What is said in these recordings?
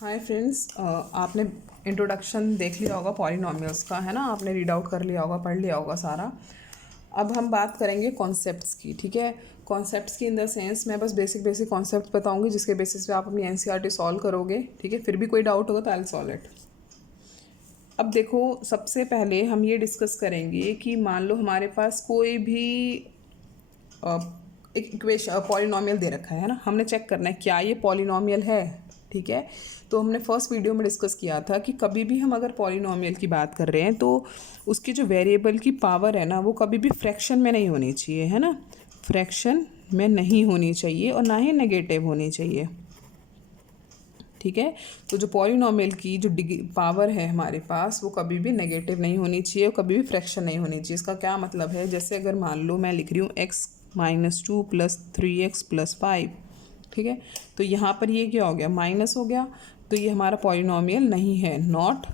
Hi friends, आपने introduction देख लिया होगा पॉलिनॉमियल्स का, है ना। आपने रीड आउट कर लिया होगा, पढ़ लिया होगा सारा। अब हम बात करेंगे कॉन्सेप्ट्स की, ठीक है। कॉन्सेप्ट्स की इन द सेंस मैं बस बेसिक बेसिक कॉन्सेप्ट बताऊंगी जिसके बेसिस पे आप अपनी एनसीईआरटी सॉल्व करोगे, ठीक है। फिर भी कोई डाउट होगा तो आई विल सॉल्व इट। अब देखो, सबसे पहले हम ये डिस्कस करेंगे कि मान लो हमारे पास कोई भी एक इक्वेशन पॉलिनॉमियल दे रखा है ना। हमने चेक करना है क्या ये पॉलिनॉमियल है, ठीक है। तो हमने फर्स्ट वीडियो में डिस्कस किया था कि कभी भी हम अगर पॉलिनॉमियल की बात कर रहे हैं तो उसकी जो वेरिएबल की पावर है ना, वो कभी भी फ्रैक्शन में नहीं होनी चाहिए, है ना। फ्रैक्शन में नहीं होनी चाहिए और ना ही नेगेटिव होनी चाहिए, ठीक है। तो जो पॉलिनॉमियल की जो पावर है हमारे पास, वो कभी भी नेगेटिव नहीं होनी चाहिए और कभी भी फ्रैक्शन नहीं होनी चाहिए। इसका क्या मतलब है, जैसे अगर मान लो मैं लिख रही हूँ x-2 + 3x + 5, ठीक है। तो यहाँ पर ये क्या हो गया, माइनस हो गया, तो ये हमारा पॉलिनॉमियल नहीं है, नॉट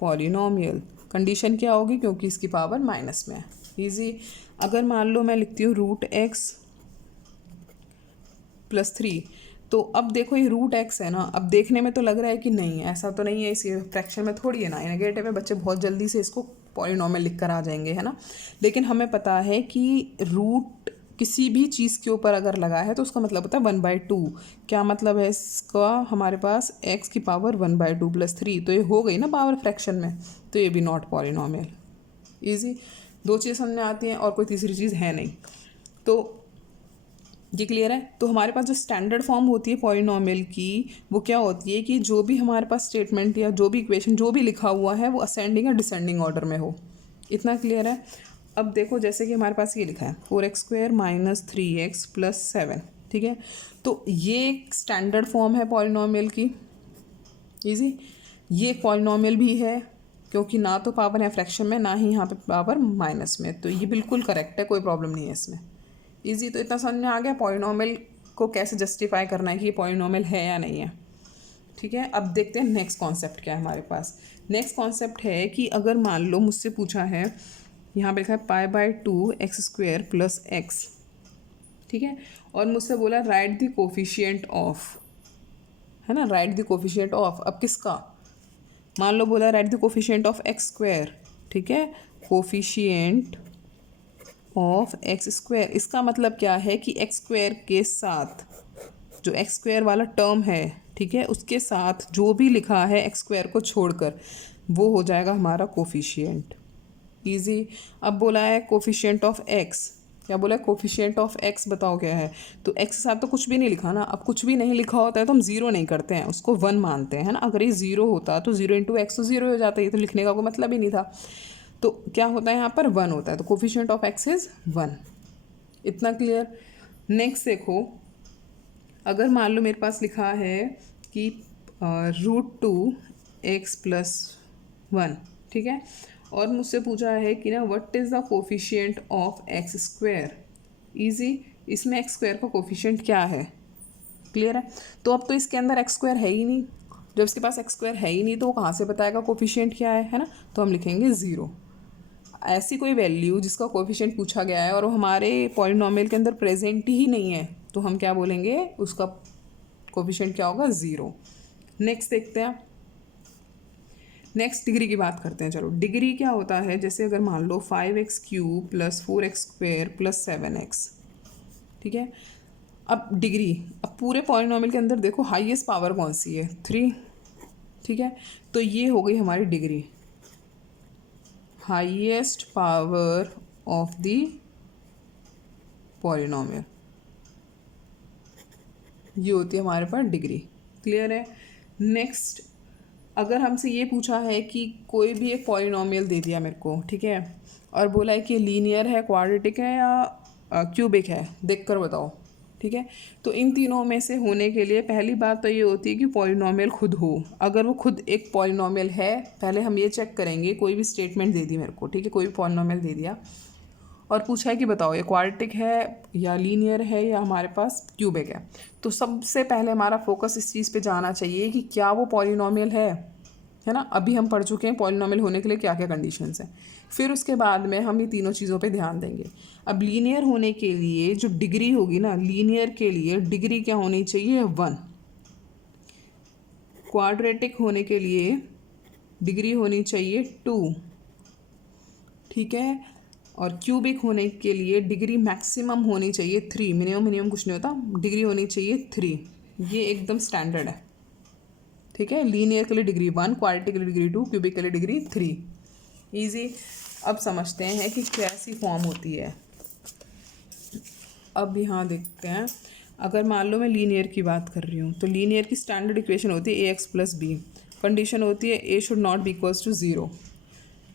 पॉलिनॉमियल। कंडीशन क्या होगी, क्योंकि इसकी पावर माइनस में है। ईजी। अगर मान लो मैं लिखती हूँ √x + 3, तो अब देखो ये √x है ना। अब देखने में तो लग रहा है कि नहीं, ऐसा तो नहीं है, इस फ्रैक्शन में थोड़ी है ना, नेगेटिव है। बच्चे बहुत जल्दी से इसको पॉलिनॉमियल लिख कर आ जाएंगे, है ना। लेकिन हमें पता है कि रूट किसी भी चीज़ के ऊपर अगर लगा है तो उसका मतलब होता है 1/2। क्या मतलब है इसका, हमारे पास x की पावर 1/2 + 3, तो ये हो गई ना पावर फ्रैक्शन में, तो ये भी नॉट पॉलिनॉमियल। ईजी। दो चीज़ समझ में आती हैं और कोई तीसरी चीज़ है नहीं, तो ये क्लियर है। तो हमारे पास जो स्टैंडर्ड फॉर्म होती है पॉलिनॉमियल की, वो क्या होती है कि जो भी हमारे पास स्टेटमेंट या जो भी इक्वेशन जो भी लिखा हुआ है वो असेंडिंग या डिसेंडिंग ऑर्डर में हो। इतना क्लियर है। अब देखो, जैसे कि हमारे पास ये लिखा है 4x² - 3x + 7, ठीक है। तो ये एक स्टैंडर्ड फॉर्म है पॉलिनॉमियल की। ईजी। ये पॉलिनॉमियल भी है क्योंकि ना तो पावर है फ्रैक्शन में, ना ही यहाँ पे पावर माइनस में, तो ये बिल्कुल करेक्ट है, कोई प्रॉब्लम नहीं है इसमें। इजी। तो इतना समझ में आ गया पॉलिनॉमियल को कैसे जस्टिफाई करना है कि ये पॉलिनॉमियल है या नहीं है, ठीक है। अब देखते हैं नेक्स्ट कॉन्सेप्ट क्या है हमारे पास। नेक्स्ट कॉन्सेप्ट है कि अगर मान लो मुझसे पूछा है, यहाँ पे लिखा है π/2 x² + x, ठीक है। और मुझसे बोला राइट द कोफिशिएंट ऑफ, है ना, राइट द कोफिशिएंट ऑफ। अब किसका, मान लो बोला right the coefficient of x², ठीक है, कोफिशिएंट ऑफ x²। इसका मतलब क्या है कि x² के साथ जो x² वाला टर्म है, ठीक है, उसके साथ जो भी लिखा है x² को छोड़कर, वो हो जाएगा हमारा कोफिशिएंट। ईजी। अब बोला है कोफिशिएंट ऑफ x, क्या बोला है, कोफिशिएंट ऑफ x बताओ क्या है। तो x के साथ तो कुछ भी नहीं लिखा ना। अब कुछ भी नहीं लिखा होता है तो हम ज़ीरो नहीं करते हैं, उसको 1 मानते हैं, है ना। अगर ये ज़ीरो होता तो 0 × x तो 0 हो जाता है, ये तो लिखने का कोई मतलब ही नहीं था। तो क्या होता है, यहाँ पर 1 होता है, तो कोफिशिएंट ऑफ x इज़ 1। इतना क्लियर। नेक्स्ट देखो, अगर मान लो मेरे पास लिखा है कि √2x + 1, ठीक है। और मुझसे पूछा है कि ना what is the coefficient of x²। Easy. इसमें x² का कोफिशिएंट क्या है, क्लियर है। तो अब तो इसके अंदर x² है ही नहीं, जब इसके पास x² है ही नहीं तो वो कहाँ से बताएगा कोफिशिएंट क्या है ना। तो हम लिखेंगे 0। ऐसी कोई वैल्यू जिसका कोफिशिएंट पूछा गया है और वो हमारे पॉलिनॉमियल के अंदर प्रेजेंट ही नहीं है, तो हम क्या बोलेंगे, उसका कोफिशिएंट क्या होगा, 0। नेक्स्ट देखते हैं। नेक्स्ट डिग्री की बात करते हैं। चलो, डिग्री क्या होता है, जैसे अगर मान लो 5x³ + 4x² + 7x, ठीक है। अब डिग्री, अब पूरे पॉलिनॉमियल के अंदर देखो हाईएस्ट पावर कौन सी है, 3, ठीक है। तो ये हो गई हमारी degree, highest power of the polynomial, ये होती है हमारे पास डिग्री। क्लियर है। नेक्स्ट, अगर हमसे ये पूछा है कि कोई भी एक पॉलिनॉमियल दे दिया मेरे को, ठीक है, और बोला है कि लीनियर है, क्वाड्रेटिक है या क्यूबिक है, देख कर बताओ, ठीक है। तो इन तीनों में से होने के लिए पहली बात तो ये होती है कि पॉलिनॉमियल खुद हो। अगर वो खुद एक पॉलिनॉमियल है, पहले हम ये चेक करेंगे, कोई भी स्टेटमेंट दे दी मेरे को, ठीक है, कोई भी पॉलिनॉमियल दे दिया और पूछा है कि बताओ ये क्वाड्रेटिक है या लीनियर है या हमारे पास क्यूबिक है, तो सबसे पहले हमारा फोकस इस चीज़ पे जाना चाहिए कि क्या वो पॉलिनॉमियल है ना। अभी हम पढ़ चुके हैं पॉलिनॉमियल होने के लिए क्या क्या कंडीशंस हैं, फिर उसके बाद में हम ये तीनों चीज़ों पे ध्यान देंगे। अब लीनियर होने के लिए जो डिग्री होगी ना, लीनियर के लिए डिग्री क्या होनी चाहिए, 1। क्वाड्रेटिक होने के लिए डिग्री होनी चाहिए 2, ठीक है, और क्यूबिक होने के लिए डिग्री मैक्सिमम होनी चाहिए 3, मिनिमम कुछ नहीं होता, डिग्री होनी चाहिए 3, ये एकदम स्टैंडर्ड है, ठीक है। लीनियर के लिए डिग्री 1, क्वाड्रेटिक के लिए डिग्री 2, क्यूबिक के लिए डिग्री 3, ईजी। अब समझते हैं कि कैसी फॉर्म होती है। अब यहाँ देखते हैं, अगर मान लो मैं लीनियर की बात कर रही हूँ तो लीनियर की स्टैंडर्ड इक्वेशन होती है ax + b, कंडीशन होती है a should not be equals to 0,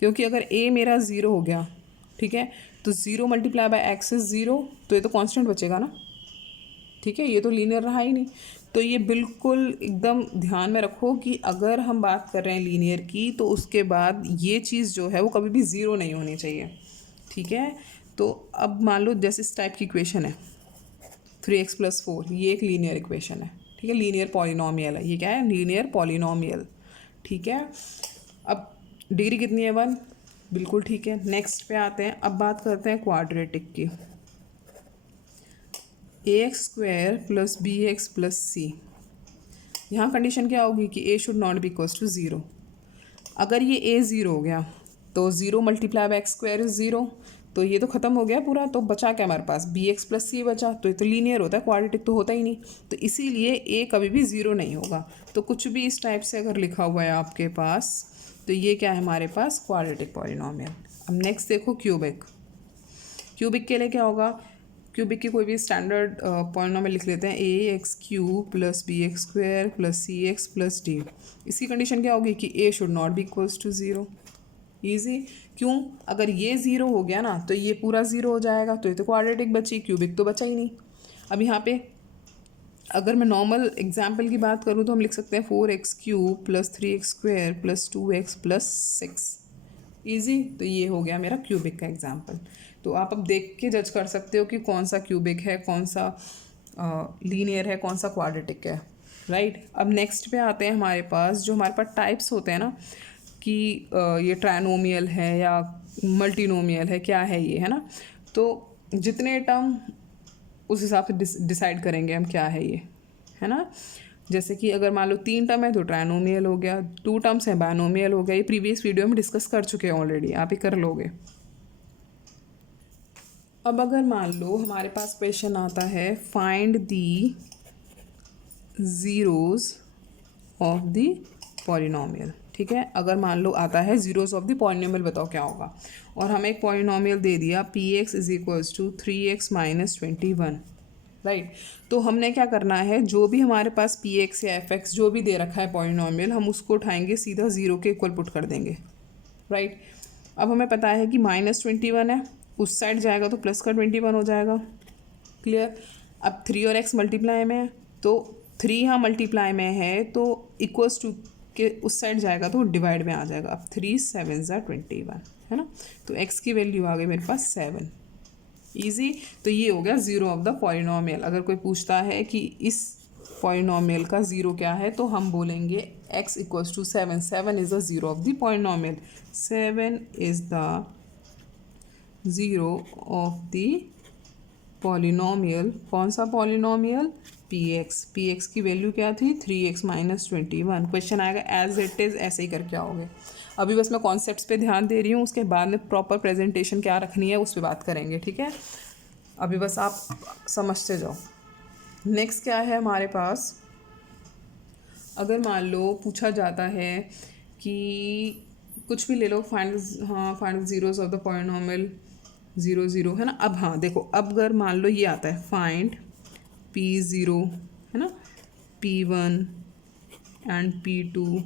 क्योंकि अगर a मेरा 0 हो गया, ठीक है, तो 0 × x इज 0, तो ये तो कांस्टेंट बचेगा ना, ठीक है, ये तो लीनियर रहा ही नहीं। तो ये बिल्कुल एकदम ध्यान में रखो कि अगर हम बात कर रहे हैं लीनियर की तो उसके बाद ये चीज़ जो है वो कभी भी 0 नहीं होनी चाहिए, ठीक है। तो अब मान लो जैसे इस टाइप की इक्वेशन है 3x + 4, ये एक लीनियर इक्वेशन है, ठीक है, लीनियर पॉलिनोमियल है, ये क्या है, लीनियर पॉलिनोमियल, ठीक है। अब डिग्री कितनी है 1, बिल्कुल ठीक है। नेक्स्ट पे आते हैं, अब बात करते हैं क्वाड्रेटिक की। ax² + bx + c, यहाँ कंडीशन क्या होगी कि a should not be equals to 0। अगर ये a 0 हो गया तो 0 × x² इज 0, तो ये तो ख़त्म हो गया पूरा, तो बचा क्या हमारे पास, bx + c बचा, तो ये तो लीनियर होता है, क्वाड्रेटिक तो होता ही नहीं, तो इसीलिए a कभी भी 0 नहीं होगा। तो कुछ भी इस टाइप से अगर लिखा हुआ है आपके पास तो ये क्या है हमारे पास, क्वाड्रेटिक पॉलिनोमियल। अब नेक्स्ट देखो क्यूबिक। क्यूबिक के लिए क्या होगा, क्यूबिक की कोई भी स्टैंडर्ड पॉलिनोमियल लिख लेते हैं, ax³ + bx² + cx + d। इसकी कंडीशन क्या होगी कि a should not be equals to 0, easy. क्यों, अगर ये 0 हो गया ना तो ये पूरा 0 हो जाएगा, तो ये तो क्वाड्रेटिक बची, क्यूबिक तो बचा ही नहीं। अब यहाँ पे अगर मैं नॉर्मल एग्जाम्पल की बात करूँ तो हम लिख सकते हैं 4x³ + 3x² + 2x + 6, ईजी। तो ये हो गया मेरा क्यूबिक का एग्जाम्पल। तो आप अब देख के जज कर सकते हो कि कौन सा क्यूबिक है, कौन सा लीनियर है, कौन सा क्वाड्रेटिक है, राइट। अब नेक्स्ट पे आते हैं हमारे पास, जो हमारे पास टाइप्स होते हैं ना कि ये ट्रायनोमियल है या मल्टीनोमियल है, क्या है ये, है ना। तो जितने टर्म उस हिसाब से डिसाइड करेंगे हम क्या है ये, है ना। जैसे कि अगर मान लो 3 टर्म है तो ट्रायनोमियल हो गया, 2 टर्म्स है बायनोमियल हो गया, ये प्रीवियस वीडियो में डिस्कस कर चुके हैं ऑलरेडी, आप ही कर लोगे। अब अगर मान लो हमारे पास क्वेश्चन आता है find the zeros of the polynomial, ठीक है। अगर मान लो आता है ज़ीरोज़ ऑफ द पॉलिनोमियल, बताओ क्या होगा। और हमें एक पॉलिनोमियल दे दिया px = 3x - 21, राइट। तो हमने क्या करना है, जो भी हमारे पास px या fx जो भी दे रखा है पॉलिनोमियल, हम उसको उठाएंगे सीधा 0 के इक्वल पुट कर देंगे, राइट। अब हमें पता है कि -21 है, उस साइड जाएगा तो प्लस का 21 हो जाएगा, क्लियर। अब 3 और x मल्टीप्लाई में है तो 3 यहाँ मल्टीप्लाई में है तो इक्वल्स टू के उस साइड जाएगा तो डिवाइड में आ जाएगा। अब 3 7 = 21, है ना। तो x की वैल्यू आ गई मेरे पास 7, ईजी। तो ये हो गया 0 ऑफ द पॉलिनोमियल। अगर कोई पूछता है कि इस पॉलिनोमियल का 0 क्या है तो हम बोलेंगे x = 7, 7 is the 0 of the polynomial, 7 is the 0 of the polynomial. कौन सा पॉलिनोमियल, px की वैल्यू क्या थी, 3x - 21। क्वेश्चन आएगा एज इट इज़, ऐसे ही करके आओगे। अभी बस मैं कॉन्सेप्ट्स पे ध्यान दे रही हूँ, उसके बाद में प्रॉपर प्रेजेंटेशन क्या रखनी है उस पर बात करेंगे, ठीक है। अभी बस आप समझते जाओ। नेक्स्ट क्या है हमारे पास, अगर मान लो पूछा जाता है कि कुछ भी ले लो, find zeros of the polynomial 0 0, है ना। अब हाँ देखो, अब अगर मान लो ये आता है फाइंड p0, है ना, p1 एंड p2,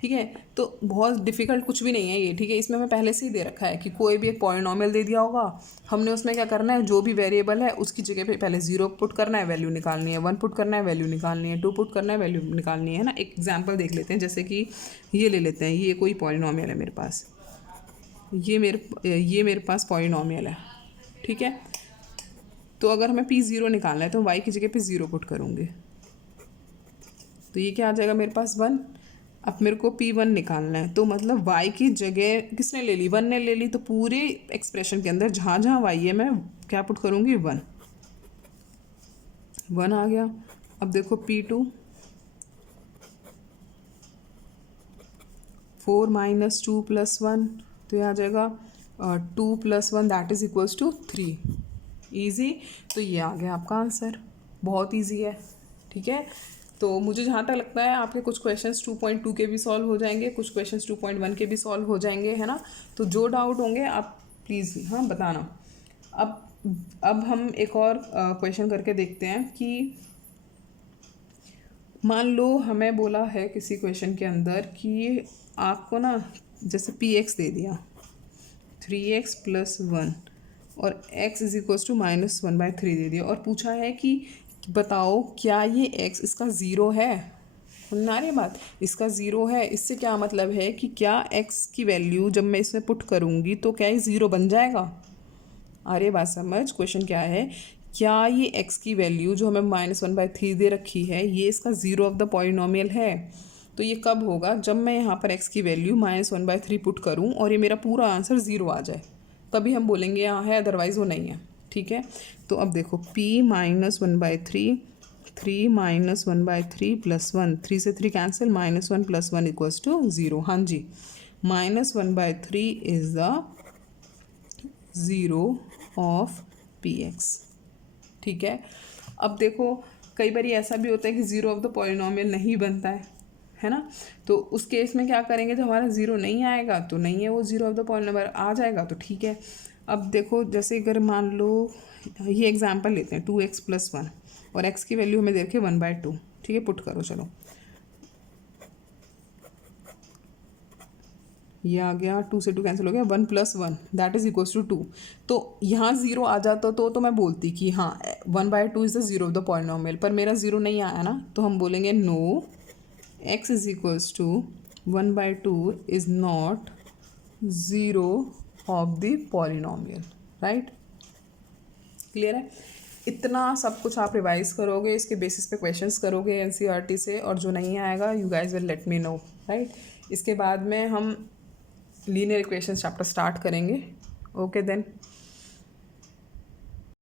ठीक है। तो बहुत डिफ़िकल्ट कुछ भी नहीं है ये, ठीक है। इसमें हमें पहले से ही दे रखा है कि कोई भी एक पॉलिनोमियल दे दिया होगा, हमने उसमें क्या करना है, जो भी वेरिएबल है उसकी जगह पे पहले 0 पुट करना है, वैल्यू निकालनी है, 1 पुट करना है, वैल्यू निकालनी है, 2 पुट करना है, वैल्यू निकालनी है ना। एक एग्जाम्पल देख लेते हैं, जैसे कि ये ले लेते हैं, ये कोई पॉलिनोमियल है मेरे पास, ये मेरे पास पॉलिनोमियल है, ठीक है। तो अगर हमें p0 निकालना है तो y की जगह पे 0 पुट करूँगी, तो ये क्या आ जाएगा मेरे पास 1। अब मेरे को p1 निकालना है, तो मतलब y की जगह किसने ले ली, 1 ने ले ली, तो पूरे एक्सप्रेशन के अंदर जहाँ जहाँ y है मैं क्या पुट करूँगी, 1 आ गया। अब देखो p2, 4 माइनस 2 प्लस 1, तो यह आ जाएगा 2 plus 1 that is equals to 3। Easy. तो ये आ गया आपका आंसर, बहुत ईजी है। ठीक है, तो मुझे जहाँ तक लगता है आपके कुछ क्वेश्चंस 2.2 के भी सॉल्व हो जाएंगे, कुछ क्वेश्चंस 2.1 के भी सॉल्व हो जाएंगे, है ना। तो जो डाउट होंगे आप प्लीज़ हाँ बताना। अब हम एक और क्वेश्चन करके देखते हैं कि मान लो हमें बोला है किसी क्वेश्चन के अंदर कि आपको ना जैसे px दे दिया 3x प्लस 1 और x इज इक्वल्स टू -1/3 दे दिया और पूछा है कि बताओ क्या ये x इसका ज़ीरो है। सुनना रही बात, इसका ज़ीरो है। इससे क्या मतलब है कि क्या x की वैल्यू जब मैं इसमें पुट करूँगी तो क्या ये ज़ीरो बन जाएगा। अरे बात समझ, क्वेश्चन क्या है, क्या ये x की वैल्यू जो हमें -1/3 दे रखी है ये इसका ज़ीरो ऑफ द पॉलिनोमियल है। तो ये कब होगा, जब मैं यहाँ पर x की वैल्यू -1/3 पुट करूँ और ये मेरा पूरा आंसर ज़ीरो आ जाए, तभी हम बोलेंगे यहाँ है, अदरवाइज़ वो नहीं है। ठीक है, तो अब देखो p -1/3, 3 -1/3 प्लस 1, 3 से 3 कैंसिल, -1 प्लस 1 इक्वल्स टू 0। हाँ जी, -1/3 is the zero of px। ठीक है, अब देखो कई बार ऐसा भी होता है कि ज़ीरो ऑफ द पॉलिनोमियल नहीं बनता है ना। तो उस केस में क्या करेंगे, जब हमारा ज़ीरो नहीं आएगा तो नहीं है वो ज़ीरो ऑफ द पॉलिनोमियल, आ जाएगा तो ठीक है। अब देखो जैसे अगर मान लो ये एग्जांपल लेते हैं 2x प्लस 1 और x की वैल्यू हमें देखे 1/2। ठीक है, पुट करो, चलो ये आ गया, 2 से 2 कैंसिल हो गया, 1 plus 1 that is equals to 2। तो यहाँ ज़ीरो आ जाता तो मैं बोलती कि हाँ 1/2 is the zero of the polynomial, पर मेरा ज़ीरो नहीं आया ना, तो हम बोलेंगे no x is equals to 1/2 is not zero of the polynomial. Right, clear है। इतना सब कुछ आप रिवाइज करोगे, इसके बेसिस पे क्वेश्चंस करोगे एनसीईआरटी से, और जो नहीं आएगा you guys will let me know. Right, इसके बाद में हम लीनियर इक्वेशंस चैप्टर स्टार्ट करेंगे। Okay then.